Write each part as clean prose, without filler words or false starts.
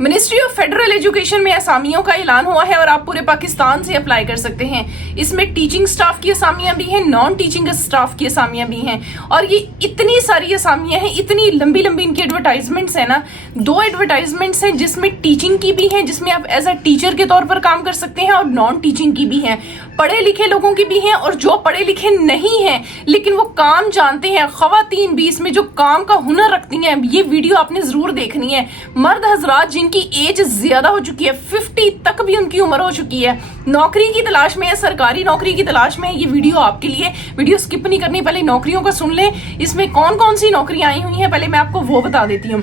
Ministry of federal education में असामियों का ऐलान हुआ है और आप पूरे पाकिस्तान से अप्लाई कर सकते हैं। इसमें टीचिंग स्टाफ की असामियां भी हैं, नॉन टीचिंग स्टाफ की असामियां भी हैं और ये इतनी सारी असामियां हैं, इतनी लंबी लंबी इनकी एडवर्टाइजमेंट्स है ना। 2 एडवर्टाइजमेंट्स हैं जिसमें टीचिंग की भी है, जिसमें आप एज अ टीचर के तौर पर काम कर सकते हैं, और नॉन टीचिंग की भी है, पढ़े लिखे लोगों की भी हैं और जो पढ़े लिखे नहीं हैं लेकिन वो काम जानते हैं, खवातीन भी इसमें जो काम का हुनर रखती हैं। ये वीडियो आपने जरूर देखनी है। मर्द हजरात जिनकी एज ज्यादा हो चुकी है, 50 तक भी उनकी उम्र हो चुकी है, नौकरी की तलाश में है, सरकारी नौकरी की तलाश में है, ये वीडियो आपके लिए। वीडियो स्किप नहीं करनी, पहले नौकरियों का सुन लें। इसमें कौन कौन सी नौकरियां आई हुई हैं पहले मैं आपको वो बता देती हूँ,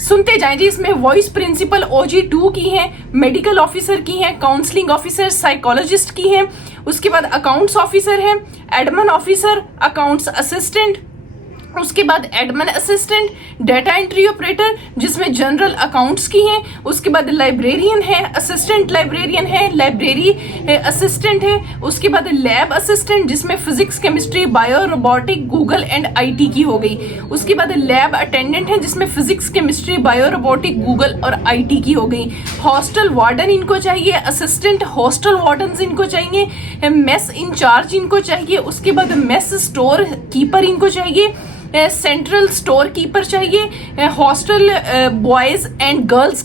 सुनते जाएं जी। इसमें वॉइस प्रिंसिपल OG2 की है, मेडिकल ऑफिसर की है, काउंसलिंग ऑफिसर, साइकोलॉजिस्ट की है, उसके बाद अकाउंट्स ऑफिसर है, एडमिन ऑफिसर, अकाउंट्स असिस्टेंट, उसके बाद admin assistant, data entry operator जिसमें जनरल अकाउंट्स की हैं, उसके बाद लाइब्रेरियन है, असिस्टेंट लाइब्रेरियन है, लाइब्रेरी असिस्टेंट है, उसके बाद लैब असिस्टेंट जिसमें physics, chemistry, bio, robotic, Google and IT की हो गई। उसके बाद लैब अटेंडेंट है जिसमें physics, chemistry, bio, robotic, Google और IT की हो गई। हॉस्टल वार्डन इनको चाहिए, असिस्टेंट हॉस्टल वार्डन इनको चाहिए, मेस इंचार्ज इनको चाहिए, उसके बाद मेस स्टोर कीपर इनको चाहिए, सेंट्रल स्टोर कीपर चाहिए, हॉस्टल बॉयज एंड गर्ल्स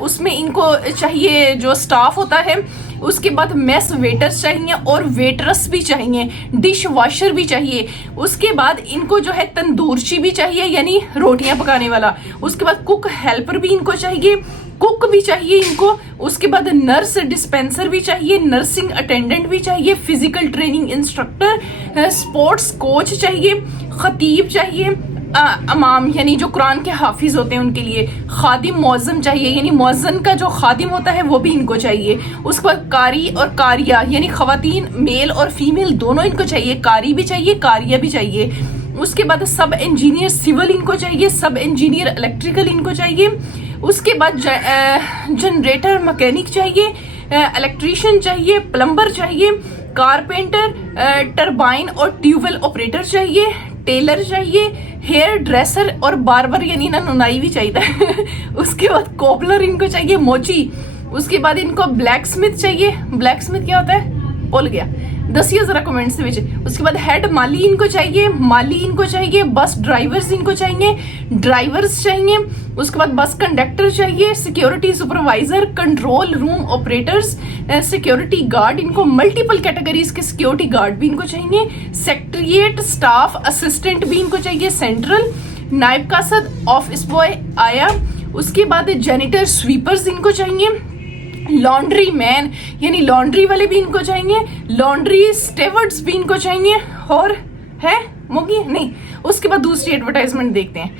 उसमें इनको चाहिए जो स्टाफ होता है। उसके बाद मेस वेटर्स चाहिए और वेटरस भी चाहिए, डिश वॉशर भी चाहिए। उसके बाद इनको जो है तंदूरची भी चाहिए यानी रोटियां पकाने वाला। उसके बाद कुक हेल्पर भी इनको चाहिए, कुक भी चाहिए इनको। उसके बाद नर्स डिस्पेंसर भी चाहिए, नर्सिंग अटेंडेंट भी चाहिए, physical training instructor, sports coach चाहिए, खतीब चाहिए, इमाम यानी जो कुरान के हाफिज होते हैं उनके लिए, खादिम मौजम चाहिए यानी मौजन का जो खादिम होता है वो भी इनको चाहिए। उसके बाद कारी और कारिया यानी खवातीन मेल और फीमेल दोनों इनको चाहिए, कारी भी चाहिए, कारिया भी चाहिए। उसके बाद सब इंजीनियर सिविल इनको चाहिए, सब इंजीनियर इलेक्ट्रिकल इनको चाहिए। उसके बाद जनरेटर मैकेनिक चाहिए, इलेक्ट्रीशियन चाहिए, प्लम्बर चाहिए, कारपेंटर, टरबाइन और ट्यूबवेल ऑपरेटर चाहिए, टेलर चाहिए, हेयर ड्रेसर और बार्बर यानी ना नुनाई भी चाहिए। उसके बाद कोपलर इनको चाहिए, मोची। उसके बाद इनको ब्लैक स्मिथ चाहिए, ब्लैक स्मिथ क्या होता है भूल गया, दसिए जरा कमेंट्स में। उसके बाद हेड माली इनको चाहिए, माली इनको चाहिए, बस ड्राइवर्स इनको चाहिए, ड्राइवर्स चाहिए। उसके बाद बस कंडक्टर चाहिए, security supervisor, control room operators, security guard इनको, मल्टीपल कैटेगरीज के सिक्योरिटी गार्ड भी इनको चाहिए, सेक्रेटरिएट स्टाफ असिस्टेंट भी इनको चाहिए, सेंट्रल नायब कासद ऑफिस बॉय आया। उसके बाद जेनिटर स्वीपर्स इनको चाहिए, लॉन्ड्री मैन यानी लॉन्ड्री वाले भी इनको चाहिए, लॉन्ड्री स्टेवर्ड्स भी इनको चाहिए। और है मोगी नहीं। उसके बाद दूसरी एडवर्टाइजमेंट देखते हैं,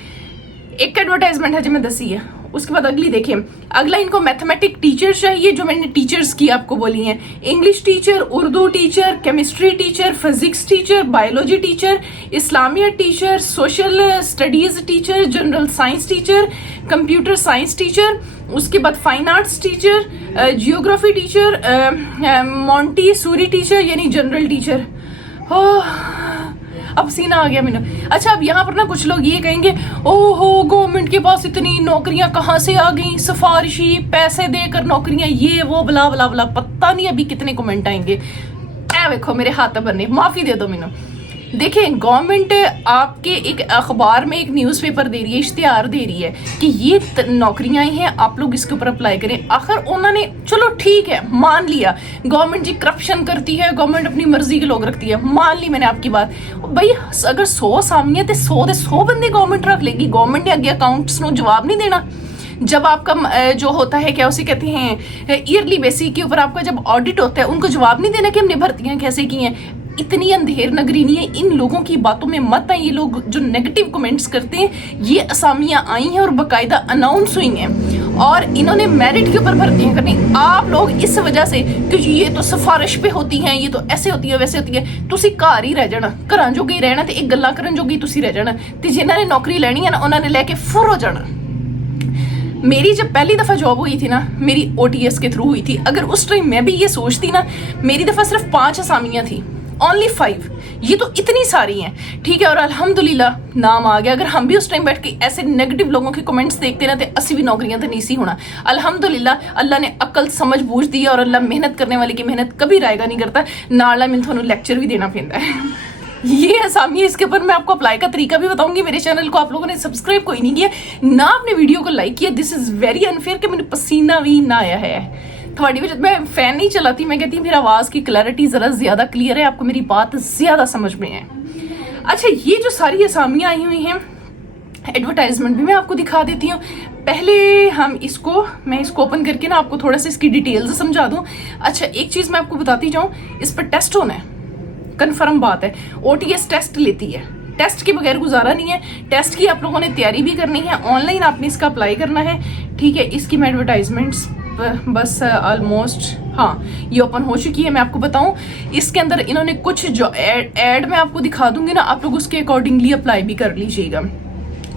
एक एडवर्टाइजमेंट है जो मैं दसी है। उसके बाद अगली देखिए, अगला इनको मैथमेटिक टीचर चाहिए जो मैंने टीचर्स की आपको बोली हैं, English teacher, Urdu teacher, chemistry teacher, physics teacher, biology teacher, इस्लामिया teacher, social studies teacher, general science teacher, computer science teacher. उसके बाद fine arts teacher, geography teacher, Montessori teacher यानी जनरल टीचर। अब सीना आ गया मैंने। अच्छा, अब यहाँ पर ना कुछ लोग ये कहेंगे, ओहो गवर्नमेंट के पास इतनी नौकरियां कहाँ से आ गई, सिफारिशी पैसे देकर नौकरियां, ये वो बला बला बला। पता नहीं अभी कितने कमेंट आएंगे। देखो मेरे हाथ बनने, माफी दे दो मैंने। देखें, गवर्नमेंट आपके एक अखबार में एक न्यूज़पेपर दे रही है, इश्तिहार दे रही है कि ये नौकरियां आई हैं, आप लोग इसके ऊपर अप्लाई करें। आखिर उन्होंने चलो ठीक है मान लिया, गवर्नमेंट जी करप्शन करती है, गवर्नमेंट अपनी मर्जी के लोग रखती है, मान ली मैंने आपकी बात। भाई अगर 100 सामने तो 100 बंदे गवर्नमेंट रख लेगी। गवर्नमेंट ने आगे अकाउंट्स को जवाब नहीं देना। जब आपका जो होता है क्या उसे कहते हैं ईयरली बेसिस के ऊपर आपका जब ऑडिट होता है, उनको जवाब नहीं देना कि हमने भर्तियां कैसे की हैं। इतनी अंधेर नगरी नहीं है, इन लोगों की बातों में मत आए। ये लोग जो नेगेटिव कमेंट्स करते हैं, ये असामियां आई हैं और बाकायदा अनाउंस हुई हैं और इन्होंने मेरिट के ऊपर भर्तियां करनी। आप लोग इस वजह से कि ये तो सिफारिश पे होती हैं, ये तो ऐसे होती है वैसे होती है, तुसी घर ही रह जाना, घरां जोगे ही रहना, ते एक गल्लां करन जोगे तुसी रह जाना, ते जिन्हां ने नौकरी लेनी है ना उन्होंने लेके फुर हो जाना। मेरी जब पहली दफा जॉब हुई थी ना, मेरी OTS के थ्रू हुई थी। अगर उस टाइम मैं भी ये सोचती ना, मेरी दफा सिर्फ 5 असामियां थी, ओनली 5। ये तो इतनी सारी हैं, ठीक है। और अल्हम्दुलिल्लाह नाम आ गया। अगर हम भी उस टाइम बैठ के ऐसे नेगेटिव लोगों के कमेंट्स देखते रहते, असी भी नौकरियां तो नहीं सी होना। अल्हम्दुलिल्लाह अल्लाह ने अकल समझ बूझ दी और अल्लाह मेहनत करने वाले की मेहनत कभी रायगा नहीं करता। नाला मिल थोनू लेक्चर भी देना पैंदा है। ये असामी है, इसके ऊपर मैं आपको अप्लाई का तरीका भी बताऊंगी। मेरे चैनल को आप लोगों ने सब्सक्राइब कोई नहीं किया, ना आपने वीडियो को लाइक किया। दिस इज वेरी अनफेयर कि मैंने पसीना भी ना आया है। थोड़ी वजह मैं फैन नहीं चलाती, मैं कहती हूँ फिर आवाज की क्लैरिटी जरा ज्यादा क्लियर है, आपको मेरी बात ज्यादा समझ में है। अच्छा, ये जो सारी असामियां आई हुई हैं, एडवर्टाइजमेंट भी मैं आपको दिखा देती हूँ। पहले मैं इसको ओपन करके ना आपको थोड़ा सा इसकी डिटेल्स समझा दूं। अच्छा, एक चीज मैं आपको बताती जाऊं, इस पर टेस्ट होना है, कंफर्म बात है। OTS टेस्ट लेती है, टेस्ट के बगैर गुजारा नहीं है। टेस्ट की आप लोगों ने तैयारी भी करनी है, ऑनलाइन आपने इसका अप्लाई करना है, ठीक है। इसकी मैं एडवर्टाइजमेंट्स बस ऑलमोस्ट हाँ ये ओपन हो चुकी है। मैं आपको बताऊं, इसके अंदर इन्होंने कुछ जो एड मैं आपको दिखा दूंगी ना, आप लोग उसके अकॉर्डिंगली अप्लाई भी कर लीजिएगा।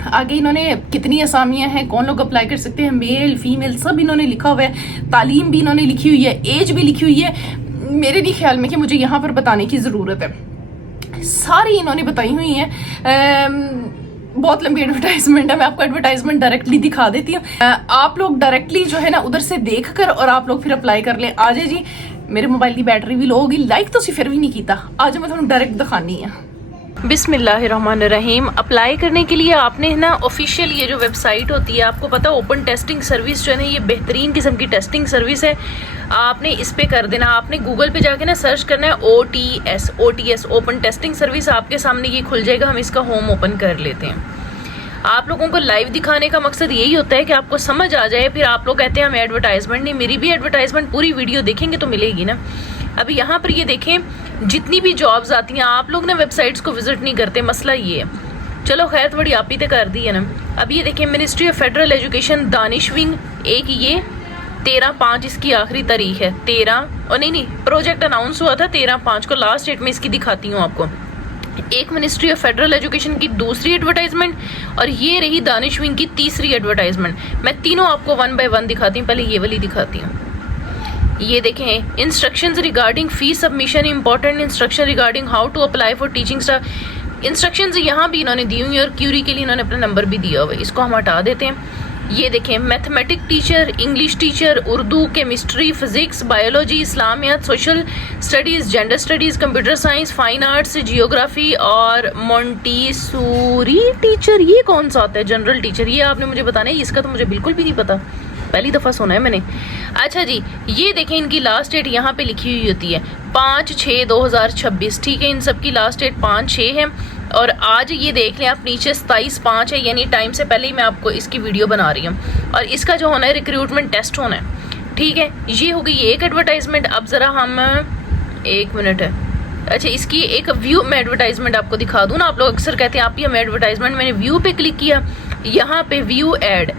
आगे इन्होंने कितनी असामियां हैं, कौन लोग अप्लाई कर सकते हैं, मेल फीमेल सब इन्होंने लिखा हुआ है। तालीम भी इन्होंने लिखी हुई है, एज भी लिखी हुई है। मेरे नहीं ख्याल में कि मुझे यहाँ पर बताने की ज़रूरत है, सारी इन्होंने बताई हुई हैं। बहुत लंबी एडवर्टाइजमेंट है, मैं आपको एडवर्टाइजमेंट डायरेक्टली दिखा देती हूँ। आप लोग डायरेक्टली जो है ना उधर से देख कर और आप लोग फिर अप्लाई कर लें। आज जी मेरे मोबाइल की बैटरी भी लो होगी, लाइक तो फिर भी नहीं किया, आज मैं थोड़ा डायरेक्ट दिखानी है। बिस्मिल्लाहिर्रहमानिर्रहीम। अप्लाई करने के लिए आपने ना ऑफिशियल ये जो वेबसाइट होती है, आपको पता ओपन टेस्टिंग सर्विस जो है ना, ये बेहतरीन किस्म की टेस्टिंग सर्विस है। आपने इस पे कर देना, आपने गूगल पे जाके ना सर्च करना है OTS ओपन टेस्टिंग सर्विस। आपके सामने ये खुल जाएगा। हम इसका होम ओपन कर लेते हैं। आप लोगों को लाइव दिखाने का मकसद यही होता है कि आपको समझ आ जाए। फिर आप लोग कहते हैं हमें एडवर्टाइजमेंट नहीं, मेरी भी एडवर्टाइजमेंट पूरी वीडियो देखेंगे तो मिलेगी ना। अभी यहाँ पर ये देखें, जितनी भी जॉब्स आती हैं, आप लोग ना वेबसाइट्स को विजिट नहीं करते, मसला ये है। चलो खैर, थोड़ी आप ही तो कर दी है ना। अब ये देखें, ministry of federal education Danish wing, एक ये 13/5 इसकी आखिरी तारीख है। 13 और नहीं प्रोजेक्ट अनाउंस हुआ था 13/5 को, लास्ट डेट में इसकी दिखाती हूँ आपको। एक मिनिस्ट्री ऑफ फेडरल एजुकेशन की दूसरी एडवर्टाइजमेंट, और ये रही दानिश विंग की तीसरी एडवर्टाइजमेंट। मैं तीनों आपको 1 by 1 दिखाती हूँ। पहले ये वाली दिखाती हूँ। ये देखें, instructions regarding fee submission, important instruction regarding how to apply for teaching staff. Instructions यहाँ भी इन्होंने दी हुई है और क्यूरी के लिए इन्होंने अपना नंबर भी दिया हुआ है। इसको हम हटा देते हैं। ये देखें, mathematic teacher, English teacher, Urdu, chemistry, physics, biology, इस्लामियात, social studies, gender studies, computer science, fine arts, geography और मोंटीसोरी टीचर। ये कौन सा आता है? General teacher. ये आपने मुझे बताना है, इसका तो मुझे बिल्कुल भी नहीं पता, पहली दफ़ा सुना है मैंने। अच्छा जी, ये देखें, इनकी लास्ट डेट यहाँ पे लिखी हुई होती है 5/6/2026, ठीक है। इन सब की लास्ट डेट 5/6 है। और आज ये देख लें आप, नीचे 27/5 है, यानी टाइम से पहले ही मैं आपको इसकी वीडियो बना रही हूँ। और इसका जो होना है, रिक्रूटमेंट टेस्ट होना है, ठीक है। ये हो गई एक एडवर्टाइजमेंट। अब ज़रा हम 1 मिनट है। अच्छा, इसकी एक व्यू मैं एडवर्टाइजमेंट आपको दिखा दूँ ना। आप लोग अक्सर कहते हैं आप ही हमें एडवर्टाइजमेंट, मैंने व्यू पे क्लिक किया, यहाँ पे व्यू एड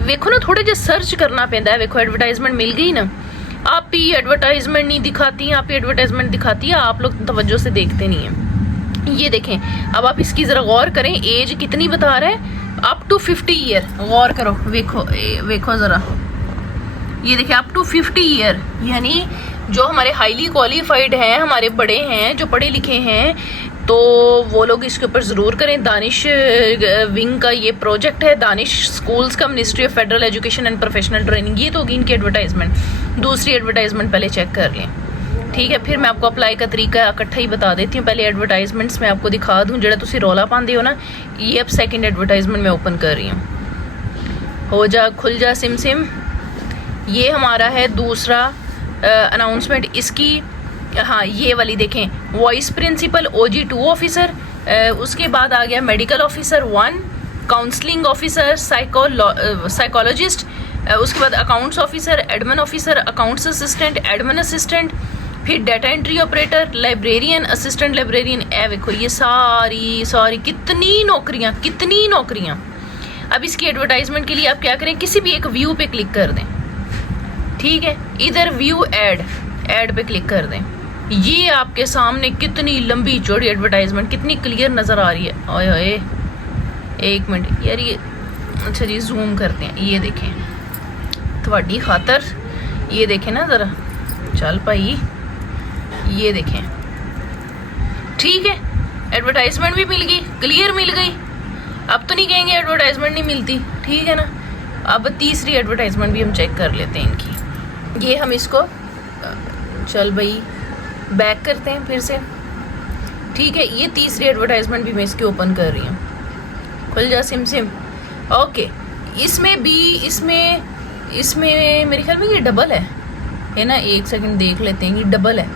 देखो ना, थोड़े जो सर्च करना पैदा है। देखो एडवर्टाइजमेंट मिल गई ना। आप ही एडवर्टाइजमेंट नहीं दिखाती हैं, आप ही एडवर्टाइजमेंट दिखाती है, आप लोग तवज्जो से देखते नहीं हैं। ये देखें, अब आप इसकी ज़रा गौर करें, एज कितनी बता रहा है, अप टू 50 ईयर। गौर करो, देखो ज़रा, ये देखें अप टू 50 ईयर, यानी जो हमारे हाईली क्वालिफाइड हैं, हमारे बड़े हैं, जो पढ़े लिखे हैं, तो वो लोग इसके ऊपर ज़रूर करें। दानिश विंग का ये प्रोजेक्ट है, दानिश स्कूल्स का, ministry of federal education and professional training. ये तो होगी इनकी एडवर्टाइजमेंट। दूसरी एडवर्टाइजमेंट पहले चेक कर लें, ठीक है। फिर मैं आपको अप्लाई का तरीका इकट्ठा ही बता देती हूँ। पहले एडवर्टाइजमेंट्स मैं आपको दिखा दूँ, जो तुसी रौला पाते हो ना। ये अब सेकेंड एडवर्टाइजमेंट मैं ओपन कर रही हूँ। हो जा, खुल जा सिम सिम। ये हमारा है दूसरा अनाउंसमेंट इसकी। हाँ, ये वाली देखें, वॉइस प्रिंसिपल OG2 ऑफिसर, उसके बाद आ गया medical officer 1, counselling officer, psychologist, उसके बाद accounts officer, admin officer, accounts assistant, admin assistant, फिर data entry operator, librarian, assistant librarian. देखो ये सारी कितनी नौकरियाँ। अब इसकी एडवर्टाइजमेंट के लिए आप क्या करें, किसी भी एक व्यू पे क्लिक कर दें, ठीक है। इधर व्यू एड पे क्लिक कर दें। ये आपके सामने कितनी लंबी चौड़ी एडवर्टाइजमेंट, कितनी क्लियर नज़र आ रही है। ओए 1 मिनट यार, ये अच्छा जी, जूम करते हैं। ये देखें, थोड़ी खातर, ये देखें ना ज़रा, चल भाई, ये देखें, ठीक है, एडवर्टाइजमेंट भी मिल गई, क्लियर मिल गई। अब तो नहीं कहेंगे एडवर्टाइजमेंट नहीं मिलती, ठीक है ना। अब तीसरी एडवर्टाइजमेंट भी हम चेक कर लेते हैं इनकी। ये हम इसको चल भाई बैक करते हैं फिर से, ठीक है। ये तीसरी एडवर्टाइजमेंट भी मैं इसकी ओपन कर रही हूँ, खुल जा सिम सिम। ओके, इसमें भी इसमें मेरे ख्याल में ये डबल है ना। एक सेकंड देख लेते हैं, ये डबल है।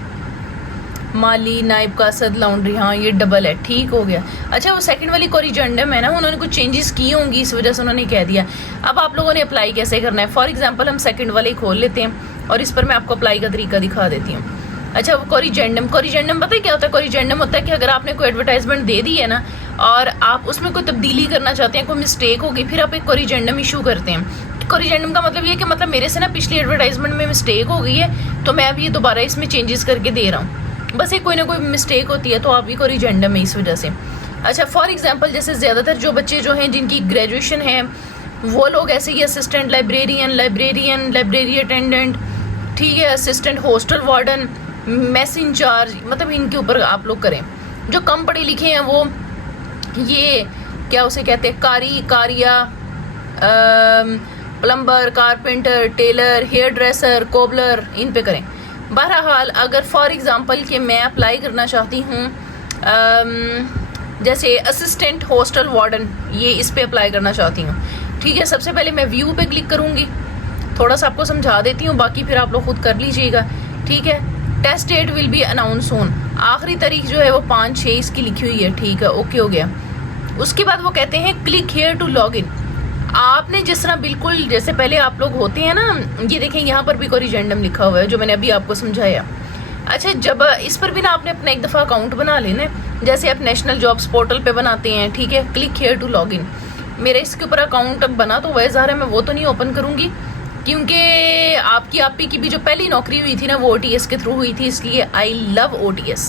माली नाइब कासद लॉन्ड्री, हाँ ये डबल है, ठीक हो गया। अच्छा, वो सेकंड वाली कोरिजेंडम है ना, उन्होंने कुछ चेंजेस की होंगी, इस वजह से उन्होंने कह दिया। अब आप लोगों ने अप्लाई कैसे करना है, फॉर एग्जांपल हम सेकंड वाले खोल लेते हैं और इस पर मैं आपको अप्लाई का तरीका दिखा देती हूँ। अच्छा, वो कोरिजेंडम पता है क्या होता है? कोरिजेंडम होता है कि अगर आपने कोई एडवर्टाइजमेंट दे दी है ना और आप उसमें कोई तब्दीली करना चाहते हैं, कोई मिस्टेक होगी, फिर आप एक कोरिजेंडम इशू करते हैं। कोरिजेंडम का मतलब ये कि मतलब मेरे से ना पिछली एडवर्टाइजमेंट में मिस्टेक हो गई है, तो मैं अब ये दोबारा इसमें चेंजेस करके दे रहा हूँ। बस एक कोई ना कोई मिस्टेक होती है तो आप भी कोरिजेंडम है इस वजह से। अच्छा, फॉर एग्जांपल जैसे ज़्यादातर जो बच्चे जो हैं जिनकी ग्रेजुएशन है वो लोग ऐसे ही असिस्टेंट लाइब्रेरियन, लाइब्रेरी अटेंडेंट, ठीक है, assistant hostel warden, mess in charge, मतलब इनके ऊपर आप लोग करें। जो कम पढ़े लिखे हैं वो ये क्या उसे कहते हैं, कारिया, plumber, carpenter, tailor, hair dresser, cobbler, इन पे करें। बहरहाल अगर फॉर एग्जांपल कि मैं अप्लाई करना चाहती हूँ जैसे असिस्टेंट हॉस्टल वार्डन, ये इस पे अप्लाई करना चाहती हूँ, ठीक है। सबसे पहले मैं व्यू पे क्लिक करूँगी, थोड़ा सा आपको समझा देती हूँ, बाकी फिर आप लोग खुद कर लीजिएगा, ठीक है। Test date will be announce soon, आखिरी तारीख जो है वो 5/6 इसकी लिखी हुई है, ठीक है, ओके हो गया। उसके बाद वो कहते हैं click here to log in. आपने जिस तरह बिल्कुल जैसे पहले आप लोग होते हैं ना, ये देखें यहाँ पर भी कोरिजेंडम लिखा हुआ है जो मैंने अभी आपको समझाया। अच्छा, जब इस पर भी ना आपने अपना एक दफ़ा अकाउंट बना लेना, जैसे आप नेशनल जॉब्स पोर्टल पे बनाते हैं, ठीक है। Click here to log in, मेरे इसके ऊपर अकाउंट बना तो वह ज़ाहिर है मैं वो तो नहीं ओपन करूँगी, क्योंकि आपकी भी जो पहली नौकरी हुई थी ना वो OTS के थ्रू हुई थी, इसलिए आई लव OTS।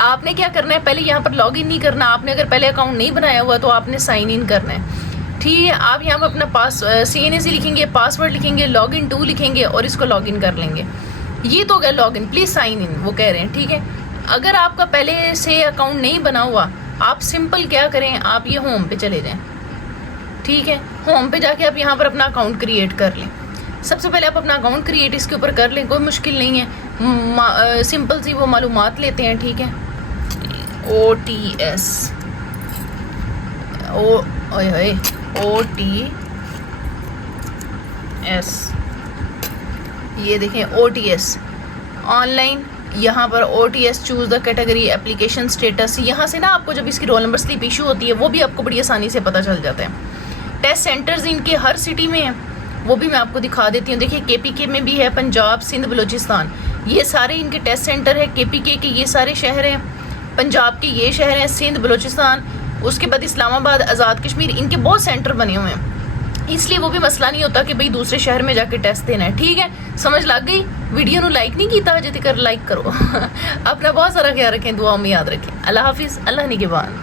आपने क्या करना है, पहले यहाँ पर लॉग इन नहीं करना, आपने अगर पहले अकाउंट नहीं बनाया हुआ तो आपने साइन इन करना है, ठीक है। आप यहाँ पर अपना CNAC लिखेंगे, पासवर्ड लिखेंगे, लॉगिन टू लिखेंगे और इसको लॉगिन कर लेंगे। ये तो गया लॉगिन, प्लीज साइन इन वो कह रहे हैं, ठीक है। अगर आपका पहले से अकाउंट नहीं बना हुआ, आप सिंपल क्या करें, आप ये होम पे चले जाएं, ठीक है। होम पे जाके आप यहाँ पर अपना अकाउंट क्रिएट कर लें। सबसे पहले आप अपना अकाउंट क्रिएट इसके ऊपर कर लें, कोई मुश्किल नहीं है, सिंपल सी वो मालूमात लेते हैं, ठीक है। OTS, ये देखें OTS ऑनलाइन, यहाँ पर OTS choose the category application status. यहाँ से ना आपको जब इसकी रोल नंबर स्लिप इशू होती है वो भी आपको बड़ी आसानी से पता चल जाता है। टेस्ट सेंटर्स इनके हर सिटी में हैं, वो भी मैं आपको दिखा देती हूँ। देखिए KPK में भी है, पंजाब, सिंध, बलूचिस्तान, ये सारे इनके टेस्ट सेंटर है। KPK के ये सारे शहर हैं, पंजाब के ये शहर हैं, सिंध, बलूचिस्तान, उसके बाद इस्लामाबाद, आज़ाद कश्मीर, इनके बहुत सेंटर बने हुए हैं, इसलिए वो भी मसला नहीं होता कि भाई दूसरे शहर में जाके टेस्ट देना है, ठीक है। समझ लग गई? वीडियो ਨੂੰ लाइक नहीं किया जल्दी कर लाइक करो। अपना बहुत सारा ख्याल रखें, दुआ में याद रखें। अल्लाह हाफिज़, अल्लाह निगहबान।